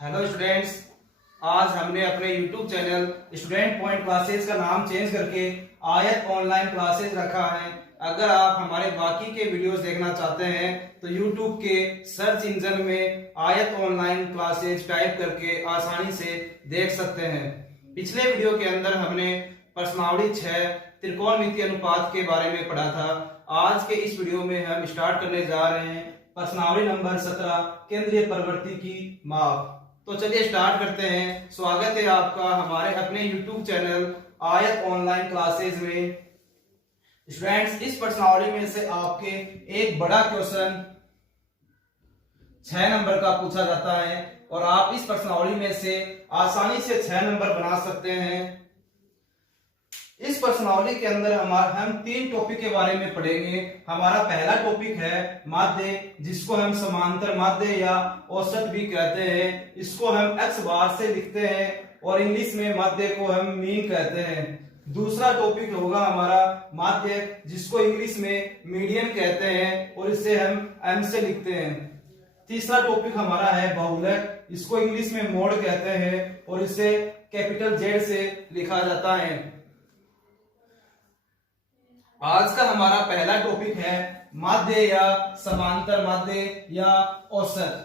Hello students, आज हमने अपने YouTube channel student point classes का नाम चेंज करके आयत ऑनलाइन क्लासेस रखा है। अगर आप हमारे बाकी के वीडियोस देखना चाहते हैं तो YouTube के सर्च इंजन में आयत ऑनलाइन क्लासेस टाइप करके आसानी से देख सकते हैं। पिछले वीडियो के अंदर हमने प्रश्नावली 6 त्रिकोणमितीय अनुपात के बारे में पढ़ा था। आज के इस वीडियो में हम स्टार्ट करने जा रहे हैं प्रश्नावली नंबर 17 केंद्रीय प्रवृत्ति की माप। तो चलिए स्टार्ट करते हैं। स्वागत है आपका हमारे अपने YouTube चैनल आयत ऑनलाइन क्लासेस में। स्टूडेंट्स, इस प्रश्नावली में से आपके एक बड़ा क्वेश्चन 6 नंबर का पूछा जाता है और आप इस प्रश्नावली में से आसानी से 6 नंबर बना सकते हैं। इस प्रश्नावली के अंदर हम 3 टॉपिक के बारे में पढ़ेंगे। हमारा पहला टॉपिक है माध्य, जिसको हम समांतर माध्य या औसत भी कहते हैं। इसको हम एक्स बार से लिखते हैं और इंग्लिश में माध्य को हम मीन कहते हैं। दूसरा टॉपिक होगा हमारा माध्य, जिसको इंग्लिश में मीडियन कहते हैं और इसे हम एम से लिखते हैं। तीसरा टॉपिक हमारा है बहुलक, इसको इंग्लिश में मोड कहते हैं और इसे कैपिटल जेड से लिखा जाता है। आज का हमारा पहला टॉपिक है माध्य या समांतर माध्य या औसत।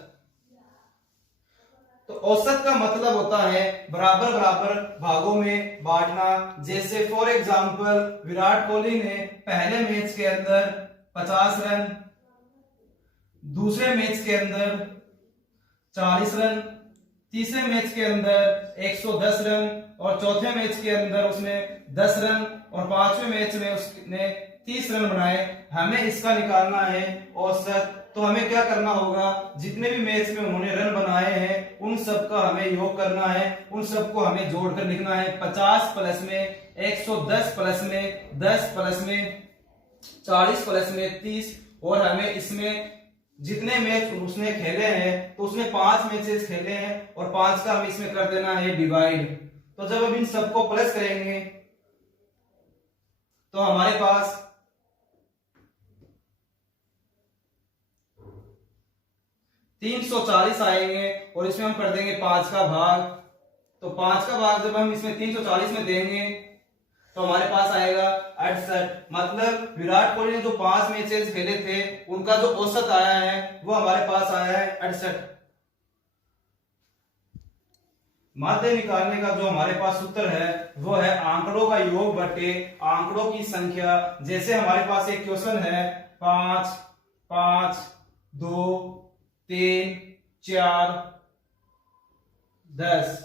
तो औसत का मतलब होता है बराबर बराबर भागों में बांटना। जैसे फॉर एग्जांपल विराट कोहली ने पहले मैच के अंदर 50 रन, दूसरे मैच के अंदर 40 रन, तीसरे मैच के अंदर 110 रन और चौथे मैच के अंदर उसने 10 रन और पांचवें मैच में उसने 30 रन बनाए। हमें इसका निकालना है औसत। तो हमें क्या करना होगा, जितने भी मैच में उन्होंने रन बनाए हैं उन सब का हमें योग करना है, उन सबको हमें जोड़कर लिखना है। 50 प्लस में 110 प्लस में 10 प्लस में 40 प्लस में 30 और हमें इसमें जितने मैच उसने खेले हैं तो उसने 5 मैचेस खेले हैं और 5 का हमें इसमें कर देना है डिवाइड। तो जब हम इन सबको प्लस करेंगे तो हमारे पास 340 आएंगे और इसमें हम कर देंगे 5 का भाग। तो 5 का भाग जब हम इसमें 340 में देंगे तो हमारे पास आएगा 68। मतलब विराट कोहली ने जो 5 मैचेस खेले थे उनका जो औसत आया है वो हमारे पास आया है 68। माध्य निकालने का जो हमारे पास सूत्र है वो है आंकड़ों का योग बटे आंकड़ों की संख्या। जैसे हमारे पास एक क्वेश्चन है 5, 5, 2, 3, 4, 10।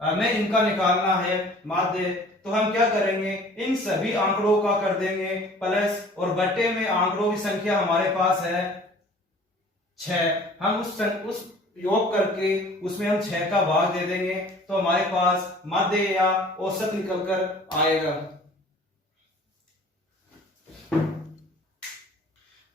हमें इनका निकालना है माध्य। तो हम क्या करेंगे, इन सभी आंकड़ों का कर देंगे प्लस और बटे में आंकड़ों की संख्या हमारे पास है 6। हम उस योग करके उसमें हम 6 का भाग दे देंगे तो हमारे पास माध्य या औसत निकलकर आएगा।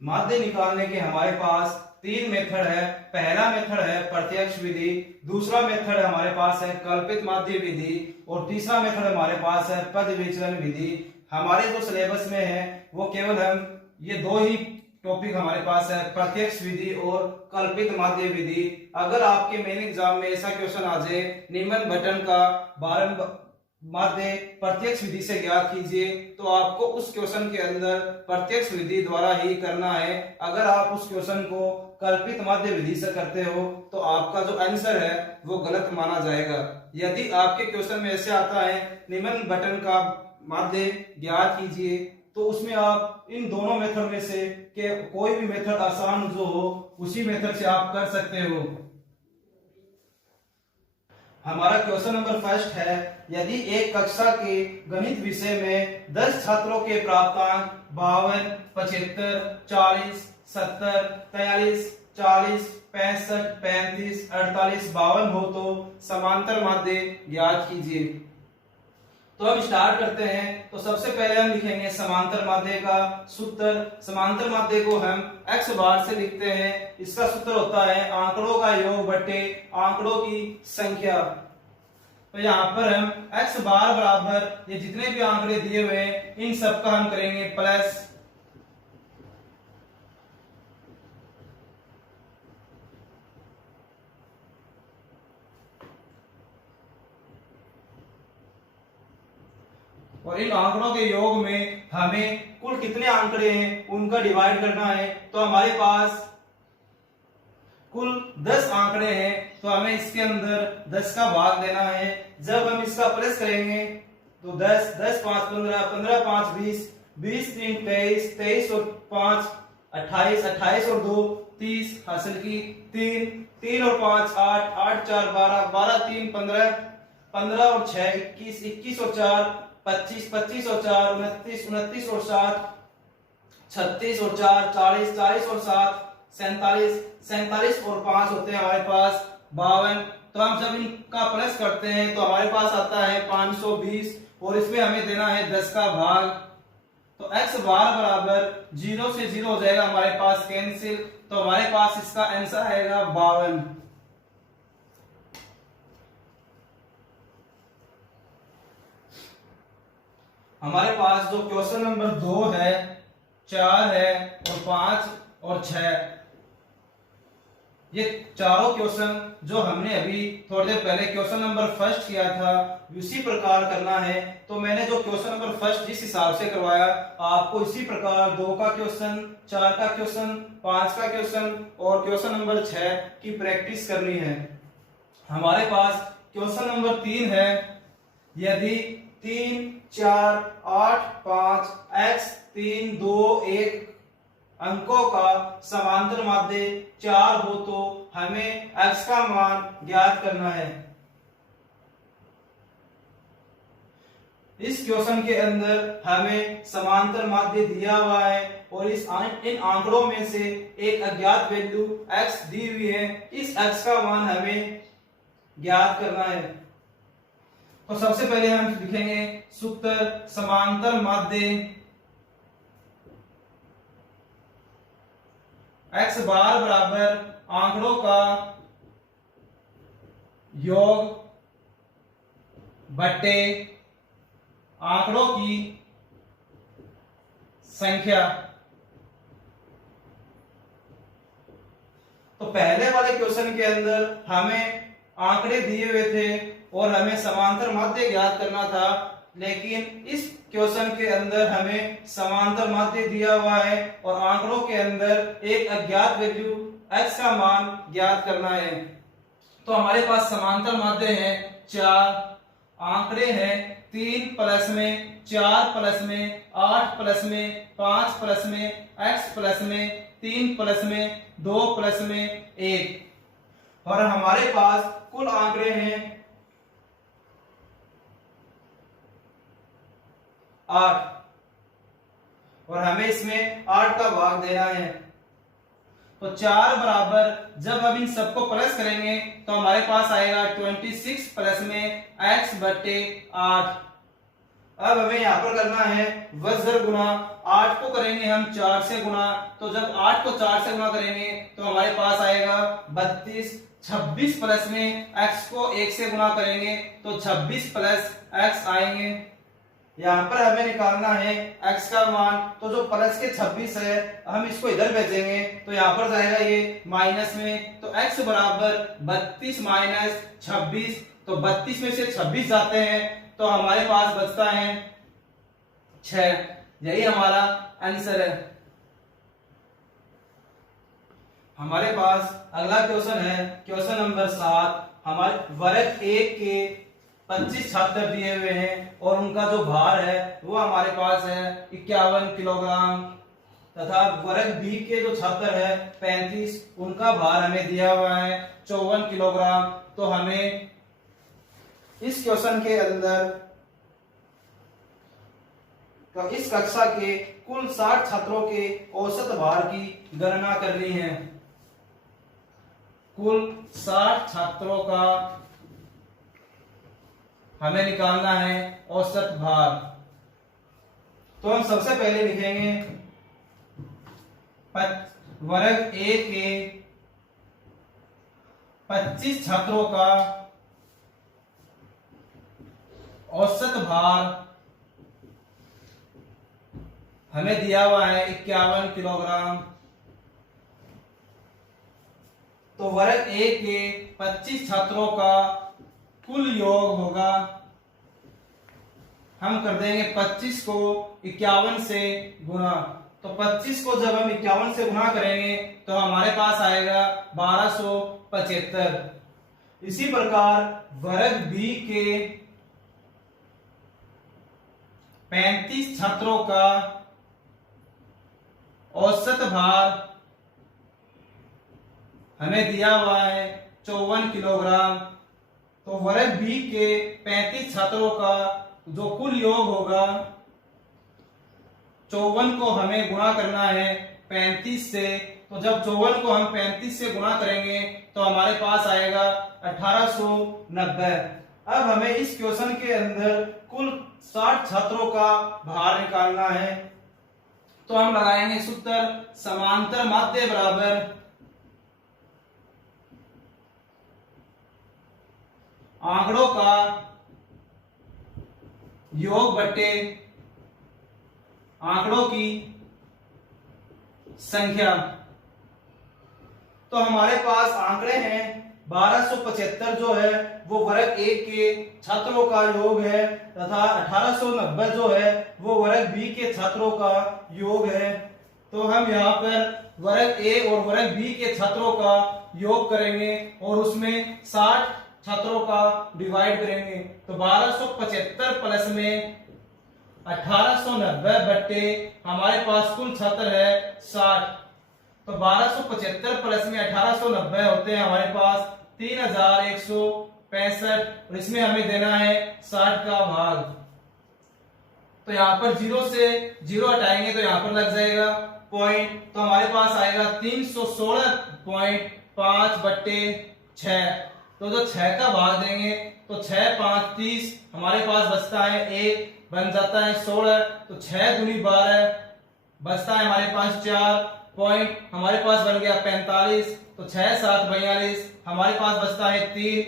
माध्य निकालने के हमारे पास 3 मेथड है। पहला मेथड है प्रत्यक्ष विधि, दूसरा मेथड हमारे पास है कल्पित माध्य विधि और तीसरा मेथड हमारे पास है पद विचलन विधि। हमारे जो सिलेबस में है वो केवल हम ये 2 ही टॉपिक हमारे पास है, प्रत्यक्ष विधि और कल्पित माध्य विधि। अगर आपके मेन एग्जाम में ऐसा क्वेश्चन आ जाए निम्न बटन का बारंबार माध्य प्रत्यक्ष विधि से ज्ञात कीजिए, तो आपको उस क्वेश्चन के अंदर प्रत्यक्ष विधि द्वारा ही करना है। अगर आप उस क्वेश्चन को कल्पित माध्य विधि से करते हो तो आपका जो आंसर है वो गलत माना जाएगा। यदि आपके क्वेश्चन में ऐसे आता है निम्न बटन का माध्य ज्ञात कीजिए, तो उसमें आप इन दोनों मेथड में से के कोई भी मेथड आसान जो हो उसी मेथड से आप कर सकते हो। हमारा क्वेश्चन नंबर फर्स्ट है, यदि एक कक्षा के गणित विषय में 10 छात्रों के प्राप्तांक 52, 75, 40, 70, 43, 40, 65, 35, 48, 52 हो तो समांतर माध्य ज्ञात कीजिए। तो हम स्टार्ट करते हैं। तो सबसे पहले हम लिखेंगे समांतर माध्य का सूत्र। समांतर माध्य को हम x बार से लिखते हैं। इसका सूत्र होता है आंकड़ों का योग बटे आंकड़ों की संख्या। तो यहाँ पर हम x बार बराबर ये जितने भी आंकड़े दिए हुए हैं इन सब का हम करेंगे प्लस और इन आंकड़ों के योग में हमें कुल कितने आंकड़े हैं उनका डिवाइड करना है। तो हमारे पास कुल 10 आंकड़े हैं, तो हमें इसके अंदर 10 का भाग देना है। जब हम इसका प्लस करेंगे तो 10, 10 5 15, 15 5 20, 20 3 23, 23 और 5 28, 28 और 2 30 हासिल की, 3 3 और 5 8, 8 4 12, 12 3 15, 15 और 6 21, 21 और 4 25, 25 और 4 29, 29 और 7 36 और 4 40, 40 और 7 47, 47 और 5 होते हैं हमारे पास 52। तो हम जब इनका प्लस करते हैं तो हमारे पास आता है 520 और इसमें हमें देना है 10 का भाग। तो x बार बराबर 0 से 0 हो जाएगा हमारे पास कैंसिल, तो हमारे पास इसका आंसर आएगा 52। हमारे पास जो क्वेश्चन नंबर 2 है, 4 है और 5 और 6, ये चारों क्वेश्चन जो हमने अभी थोड़ी देर पहले क्वेश्चन नंबर फर्स्ट किया था उसी प्रकार करना है। तो मैंने जो क्वेश्चन नंबर फर्स्ट जिस हिसाब से करवाया आपको इसी प्रकार 2 का क्वेश्चन, 4 का क्वेश्चन, 5 का क्वेश्चन और क्वेश्चन नंबर 6 की प्रैक्टिस करनी है। हमारे पास क्वेश्चन नंबर 3 है, यदि 3 4 8 5 x 3 2 1 अंकों का समांतर माध्य 4 हो तो हमें x का मान ज्ञात करना है। इस क्वेश्चन के अंदर हमें समांतर माध्य दिया हुआ है और इन आंकड़ों में से एक अज्ञात वैल्यू x दी हुई है, इस x का मान हमें ज्ञात करना है। तो सबसे पहले हम लिखेंगे सूत्र समांतर माध्य x बार बराबर आंकड़ों का योग बट्टे आंकड़ों की संख्या। तो पहले वाले क्वेश्चन के अंदर हमें आंकड़े दिए हुए थे और हमें समांतर माध्य ज्ञात करना था, लेकिन इस क्वेश्चन के अंदर हमें समांतर माध्य दिया हुआ है और आंकड़ों के अंदर एक अज्ञात वैल्यू x का मान ज्ञात करना है। तो हमारे पास समांतर माध्य है 4, आंकड़े हैं 3 प्लस में 4 प्लस में 8 प्लस में 5 प्लस में x प्लस में 3 प्लस में 2 प्लस में 1 और हमारे पास कुल आंकड़े हैं 8 और हमें इसमें 8 का भाग देना है। तो 4 बराबर जब हम इन सबको प्लस करेंगे तो हमारे पास आएगा 26 प्लस में x बट्टे 8। अब हमें यहाँ पर करना है वज्र गुना, 8 को करेंगे हम 4 से गुना, तो जब 8 को 4 से गुना करेंगे तो हमारे पास आएगा 32। 26 प्लस में x को 1 से गुना करेंगे तो 26 प्लस x आएंगे। यहाँ पर हमें निकालना है x का मान, तो जो प्लस के 26 है हम इसको इधर भेजेंगे तो यहाँ पर जाएगा ये माइनस में, तो x बराबर 32 माइनस 26, तो 32 में से 26 जाते हैं तो हमारे पास बचता है 6। यही हमारा आंसर है। हमारे पास अगला क्वेश्चन है क्वेश्चन नंबर 7। हमारे वर्ग 1 के 25 छात्र दिए हुए हैं और उनका जो भार है वो हमारे पास है 51 किलोग्राम तथा वर्ग बी के जो छात्र है 35, उनका भार हमें दिया हुआ है 54 किलोग्राम। तो हमें इस क्वेश्चन के अंदर तो इस कक्षा के कुल 60 छात्रों के औसत भार की गणना करनी है। कुल 60 छात्रों का हमें निकालना है औसत भार। तो हम सबसे पहले लिखेंगे वर्ग ए के 25 छात्रों का औसत भार हमें दिया हुआ है 51 किलोग्राम। तो वर्ग ए के 25 छात्रों का कुल योग होगा हम कर देंगे 25 को 51 से गुना। तो 25 को जब हम 51 से गुना करेंगे तो हमारे पास आएगा 1275। इसी प्रकार वर्ग बी के 35 छात्रों का औसत भार हमें दिया हुआ है 54 किलोग्राम। तो वर्ग बी के 35 छात्रों का जो कुल योग होगा 54 को हमें गुणा करना है 35 से। तो जब 54 को हम 35 से गुणा करेंगे तो हमारे पास आएगा 1890। अब हमें इस क्वेश्चन के अंदर कुल 60 छात्रों का भार निकालना है। तो हम लगाएंगे सूत्र समांतर माध्य बराबर आंकड़ों का योग बटे आंकड़ों की संख्या। तो हमारे पास आंकड़े हैं 1275 जो है वो वर्ग ए के छात्रों का योग है तथा 1890 जो है वो वर्ग बी के छात्रों का योग है। तो हम यहाँ पर वर्ग ए और वर्ग बी के छात्रों का योग करेंगे और उसमें 60 छात्रों का डिवाइड करेंगे। तो 1275 प्लस में 1890 बट्टे हमारे पास कुल छात्र है 60। तो 1275 प्लस में 1890 होते हैं हमारे पास 3165 और इसमें हमें देना है 60 का भाग। तो यहाँ पर 0 से 0 हटाएंगे तो यहाँ पर लग जाएगा पॉइंट। तो हमारे पास आएगा 316.5 बट्टे 6। तो जो 6 का भाग देंगे तो 6 5 30 हमारे पास बचता है 1 बन जाता है 16। तो 6 दूनी 12 बचता है हमारे पास 4 पॉइंट हमारे पास बन गया 45। तो 6 7 42 हमारे पास बचता है 3।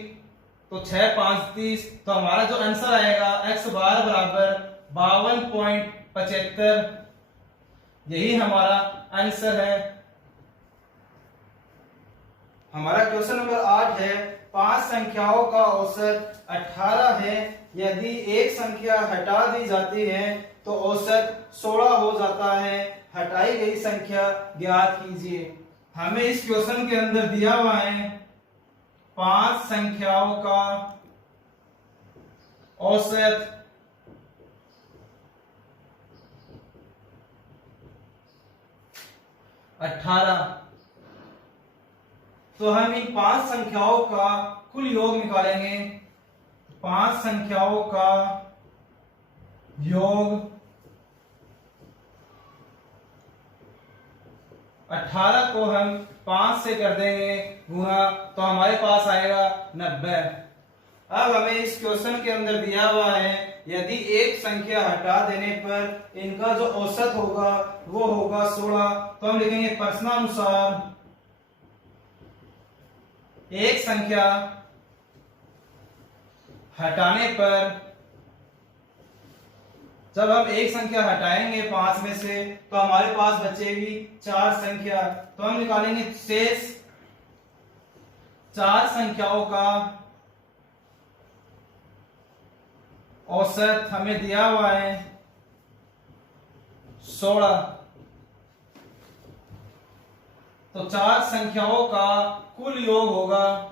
तो 6 5 30। तो हमारा जो आंसर आएगा x बार बराबर 52.75। यही हमारा आंसर है। हमारा क्वेश्चन नंबर 8 है 5 संख्याओं का औसत 18 है। यदि एक संख्या हटा दी जाती है तो औसत 16 हो जाता है। हटाई गई संख्या ज्ञात कीजिए। हमें इस क्वेश्चन के अंदर दिया हुआ है 5 संख्याओं का औसत 18। तो हम इन 5 संख्याओं का कुल योग निकालेंगे। 5 संख्याओं का योग 18 को हम 5 से कर देंगे गुणा तो हमारे पास आएगा 90। अब हमें इस क्वेश्चन के अंदर दिया हुआ है यदि एक संख्या हटा देने पर इनका जो औसत होगा वो होगा 16। तो हम लिखेंगे प्रश्नानुसार एक संख्या हटाने पर, जब हम एक संख्या हटाएंगे 5 में से तो हमारे पास बचेगी 4 संख्या। तो हम निकालेंगे शेष 4 संख्याओं का औसत हमें दिया हुआ है 16। तो 4 संख्याओं का कुल योग होगा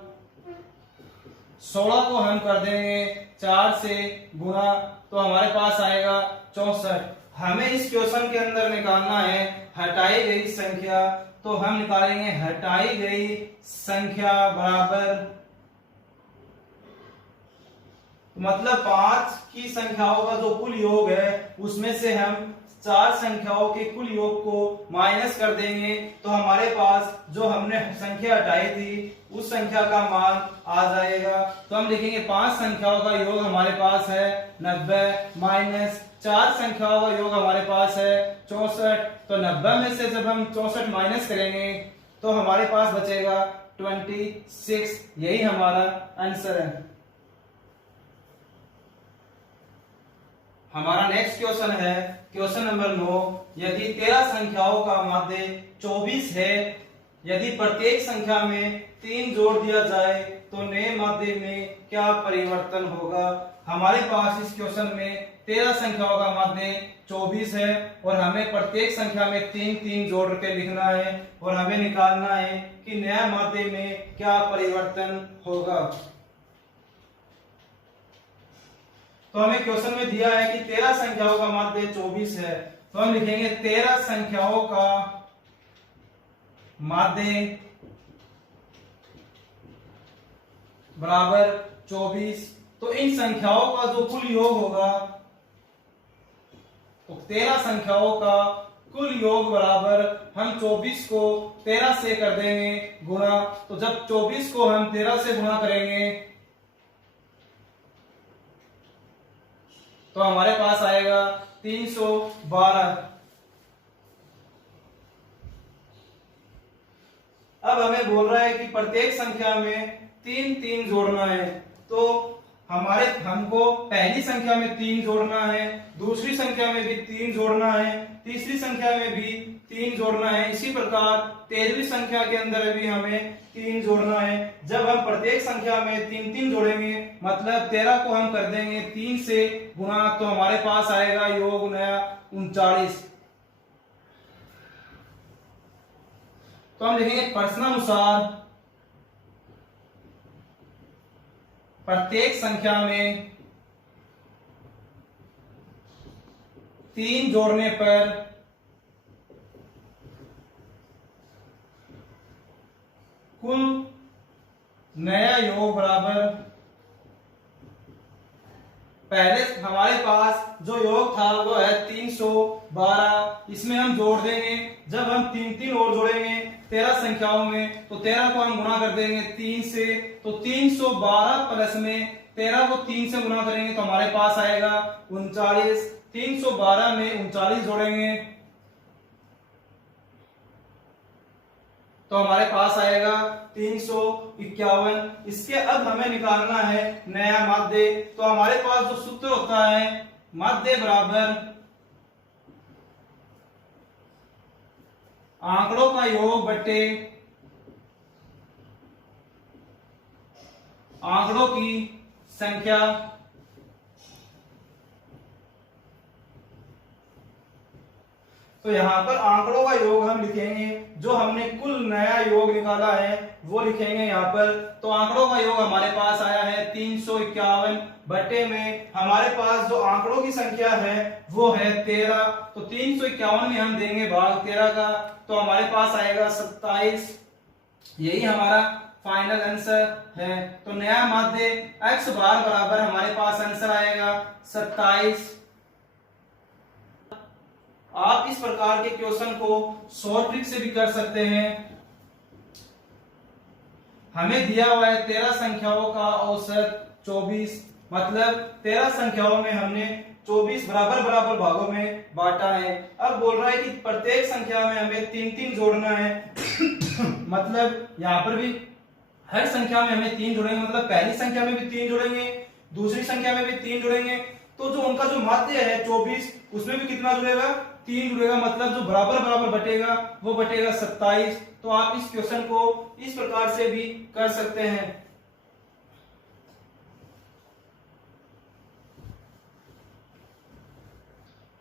16 को हम कर देंगे 4 से गुणा तो हमारे पास आएगा 64। हमें इस क्वेश्चन के अंदर निकालना है हटाई गई संख्या। तो हम निकालेंगे हटाई गई संख्या बराबर मतलब 5 की संख्याओं का जो कुल योग है उसमें से हम 4 संख्याओं के कुल योग को माइनस कर देंगे तो हमारे पास जो हमने संख्या हटाई थी उस संख्या का मान आ जाएगा। तो हम लिखेंगे 5 संख्याओं का योग हमारे पास है 90 माइनस 4 संख्याओं का योग हमारे पास है 64। तो 90 में से जब हम 64 माइनस करेंगे तो हमारे पास बचेगा 26। यही हमारा आंसर है। हमारा नेक्स्ट क्वेश्चन है क्वेश्चन नंबर 9। यदि 13 संख्याओं का माध्य 24 है, यदि प्रत्येक संख्या में 3 जोड़ दिया जाए तो नए मादे में क्या परिवर्तन होगा। हमारे पास इस क्वेश्चन में 13 संख्याओं का माध्य 24 है और हमें प्रत्येक संख्या में 3-3 जोड़ के लिखना है और हमें निकालना है कि नया माध्य में क्या परिवर्तन होगा। तो हमें क्वेश्चन में दिया है कि 13 संख्याओं का माध्य 24 है, तो हम लिखेंगे 13 संख्याओं का माध्य बराबर 24। तो इन संख्याओं का जो कुल योग होगा, तो 13 संख्याओं का कुल योग बराबर हम 24 को 13 से कर देंगे गुणा। तो जब 24 को हम 13 से गुणा करेंगे तो हमारे पास आएगा 312। अब हमें बोल रहा है कि प्रत्येक संख्या में 3-3 जोड़ना है। तो हमको पहली संख्या में 3 जोड़ना है, दूसरी संख्या में भी 3 जोड़ना है, तीसरी संख्या में भी 3 जोड़ना है। इसी प्रकार 13वीं संख्या के अंदर भी हमें 3 जोड़ना है। जब हम प्रत्येक संख्या में 3-3 जोड़ेंगे मतलब 13 को हम कर देंगे 3 से गुणा, तो हमारे पास आएगा योग नया 39। तो हम लिखेंगे प्रश्नानुसार प्रत्येक संख्या में 3 जोड़ने पर कुल नया योग बराबर, पहले हमारे पास जो योग था वो है 312, इसमें हम जोड़ देंगे। जब हम 3-3 और जोड़ेंगे 13 संख्याओं में तो 13 को हम गुणा कर देंगे 3 से, तो 312 प्लस में 13 को 3 से गुणा करेंगे तो हमारे पास आएगा 39। 312 में 39 जोड़ेंगे तो हमारे पास आएगा 351। इसके अब हमें निकालना है नया माध्य। तो हमारे पास जो सूत्र होता है माध्य बराबर आंकड़ों का योग बटे आंकड़ों की संख्या। तो यहां पर आंकड़ों का योग हम लिखेंगे, जो हमने कुल नया योग निकाला है वो लिखेंगे यहां पर। तो आंकड़ों का योग हमारे पास आया है 351 बटे में हमारे पास जो आंकड़ों की संख्या है वो है 13। तो 351 में हम देंगे भाग 13 का, तो हमारे पास आएगा 27। यही हमारा फाइनल आंसर है। तो नया माध्य x बार बराबर हमारे पास आंसर आएगा 27। आप इस प्रकार के क्वेश्चन को शॉर्ट ट्रिक से भी कर सकते हैं। हमें दिया हुआ है 13 संख्याओं का औसत 24, मतलब 13 संख्याओं में हमने 24 बराबर बराबर भागों में बांटा है। अब बोल रहा है कि प्रत्येक संख्या में हमें 3-3 जोड़ना है मतलब यहाँ पर भी हर संख्या में हमें 3 जोड़ेंगे, मतलब पहली संख्या में भी 3 जोड़ेंगे, दूसरी संख्या में भी 3 जोड़ेंगे। तो जो उनका जो माध्य है 24 उसमें भी कितना जुड़ेगा, 3 जुड़ेगा, मतलब जो बराबर बराबर बटेगा वो बटेगा 27। तो आप इस क्वेश्चन को इस प्रकार से भी कर सकते हैं।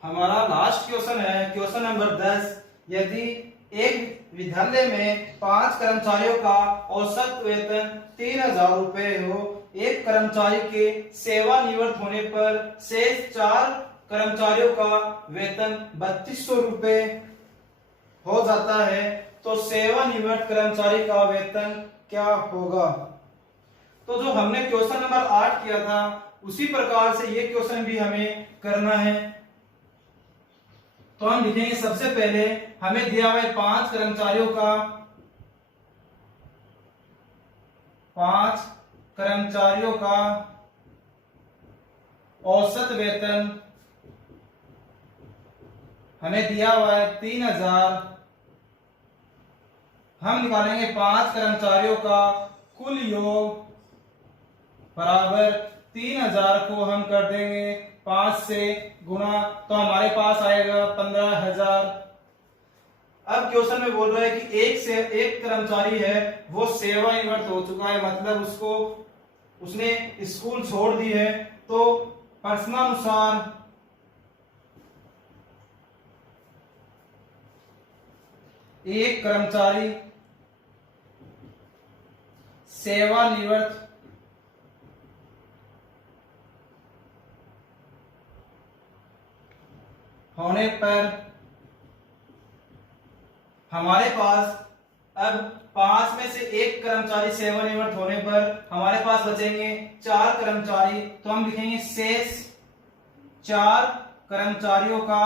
हमारा लास्ट क्वेश्चन है क्वेश्चन नंबर 10। यदि एक विद्यालय में 5 कर्मचारियों का औसत वेतन 3000 रुपए हो, एक कर्मचारी के सेवानिवृत्त होने पर शेष 4 कर्मचारियों का वेतन 3200 रुपए हो जाता है, तो सेवानिवृत्त कर्मचारी का वेतन क्या होगा। तो जो हमने क्वेश्चन नंबर 8 किया था उसी प्रकार से ये क्वेश्चन भी हमें करना है। तो हम लिखेंगे सबसे पहले हमें दिया हुआ है 5 कर्मचारियों का, 5 कर्मचारियों का औसत वेतन हमें दिया हुआ है 3000। हम निकालेंगे 5 कर्मचारियों का कुल योग बराबर 3000 को हम कर देंगे 5 से गुणा, तो हमारे पास आएगा 15000। अब क्वेश्चन में बोल रहा है कि एक कर्मचारी है वो सेवानिवृत्त हो चुका है, मतलब उसने स्कूल छोड़ दी है। तो प्रश्नानुसार एक कर्मचारी सेवानिवृत्त होने पर हमारे पास, अब 5 में से एक कर्मचारी सेवानिवृत्त होने पर हमारे पास बचेंगे 4 कर्मचारी। तो हम लिखेंगे शेष 4 कर्मचारियों का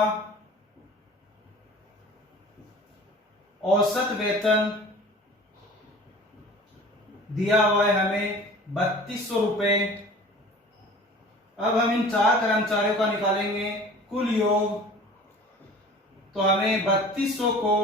औसत वेतन दिया हुआ है हमें 3200 रुपए। अब हम इन 4 कर्मचारियों का निकालेंगे कुल योग। तो हमें 3200 को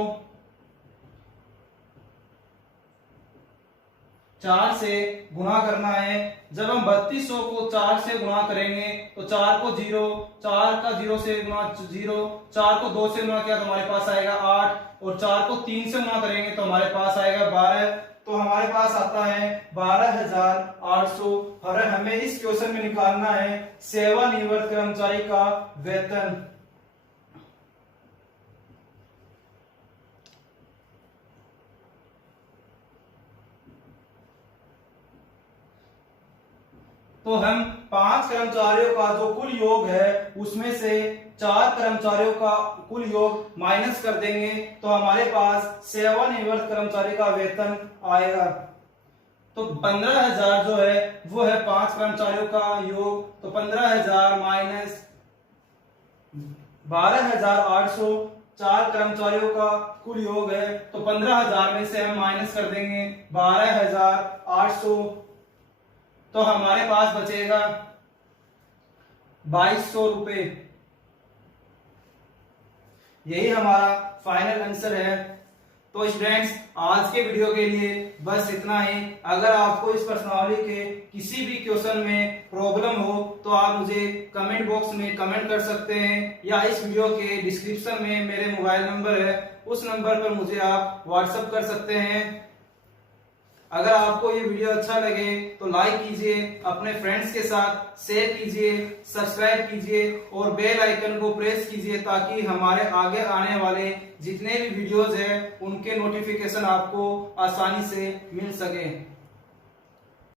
4 से गुणा करना है। जब हम 3200 को 4 से गुणा करेंगे तो 4 को 0, 4 का 0 से गुणा 0, 4 को 2 से गुणा किया तो हमारे पास आएगा 8, और 4 को 3 से गुणा करेंगे तो हमारे पास आएगा 12। तो हमारे पास आता है 12,800। और हमें इस क्वेश्चन में निकालना है सेवानिवृत्त कर्मचारी का वेतन। तो हम 5 कर्मचारियों का जो कुल योग है उसमें से 4 कर्मचारियों का कुल योग माइनस कर देंगे तो हमारे पास सेवानिवृत्त कर्मचारी का वेतन आएगा। तो 15,000 जो है वो है 5 कर्मचारियों का योग। तो 15,000 माइनस 12,800 4 कर्मचारियों का कुल योग है। तो 15,000 में से हम माइनस कर देंगे 12,800। तो हमारे पास बचेगा 2200 रुपए। यही हमारा फाइनल आंसर है। तो स्टूडेंट्स, आज के वीडियो के लिए बस इतना ही। अगर आपको इस प्रश्नावली के किसी भी क्वेश्चन में प्रॉब्लम हो तो आप मुझे कमेंट बॉक्स में कमेंट कर सकते हैं, या इस वीडियो के डिस्क्रिप्शन में मेरे मोबाइल नंबर है, उस नंबर पर मुझे आप व्हाट्सएप कर सकते हैं। अगर आपको ये वीडियो अच्छा लगे तो लाइक कीजिए, अपने फ्रेंड्स के साथ शेयर कीजिए, सब्सक्राइब कीजिए और बेल आइकन को प्रेस कीजिए ताकि हमारे आगे आने वाले जितने भी वीडियोज हैं उनके नोटिफिकेशन आपको आसानी से मिल सके।